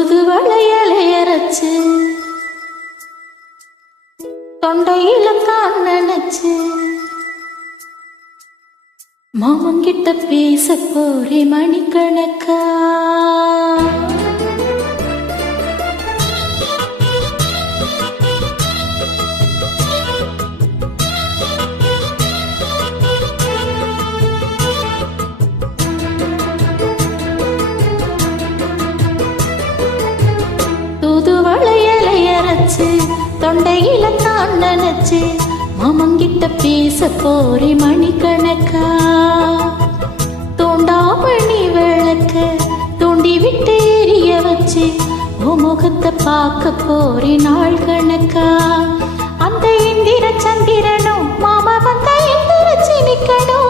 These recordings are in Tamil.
தூது வளையலையரைச்சு தொண்டையில தான் நினைச்சு மாமங்கிட்ட பேச போறே மணிக்கணக்கா. தொண்டையில தான் நினைச்சு மாமங்கிட்ட பேச போறி மணிக்கணக்கா? தூண்டாமணி விளக்க தூண்டி விட்டு எரிய வச்சு ஓ முகத்தை பார்க்க போறி நாள் கணக்கா? அந்த இந்திர சந்திரனும் மாமா வந்த இந்திர சினிக்கணும்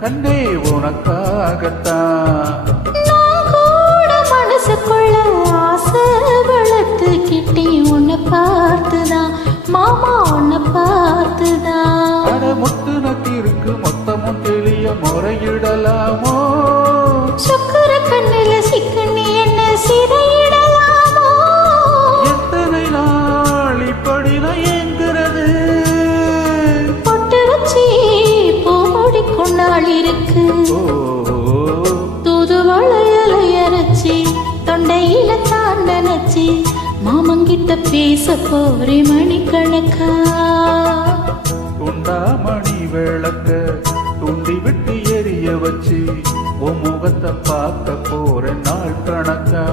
கண்ணே உனக்காகத்தான் மனசுக்குள்ள ஆசை வளர்த்துக்கிட்டே உன்னை பார்த்துதான் மாமா உன்னை பார்த்துதான் அட முத்து நத்திருக்கு மொத்தமும் தெளிய முறையிடலாமோ? சுக்கர கண்ணில தான் நினைச்சி மாமங்கிட்ட பேச போறே மணிக்கணக்கா. துண்டாமணி விளக்க துண்டி விட்டு எரிய வச்சு உன் முகத்தை பார்க்க போற நாள் கணக்கா.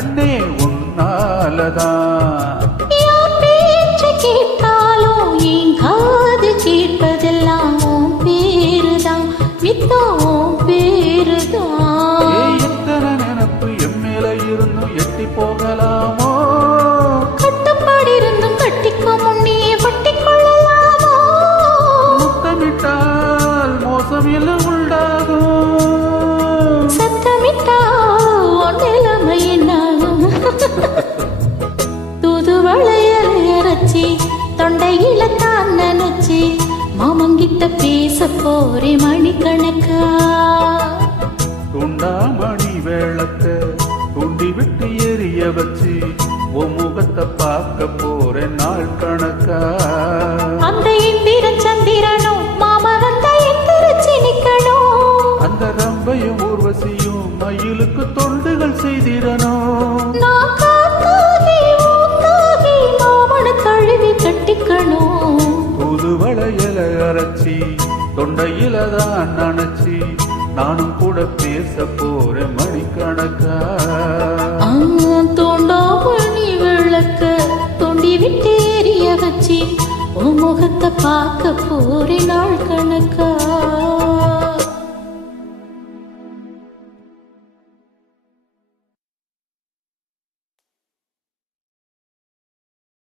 கண்ணே உன்னாலதான். போறே மணிக்கணக்கா? துண்டாமணி வேளக்க துண்டி விட்டு எரிய வச்சு உன் முகத்தை பார்க்க போறேன் நாள் கணக்கா? அந்த இந்திர சந்திரனும் மாமா வந்த எந்திரிச்சு நிக்கணும். அந்த ரம்பையும் ஊர்வசியும் மயிலுக்கு தொண்டுகள் செய்திடணும். கட்டிக்கணும். புது வளையல அரைச்சி தொண்டையில தான் நினைச்சி நானும் கூட பேச போறேன் மணிக்கணக்கா. ஆ, தோண்டாமணி விளக்க தொண்டி விட்டு எரிய வச்சு உன் முகத்தை பார்க்க போறே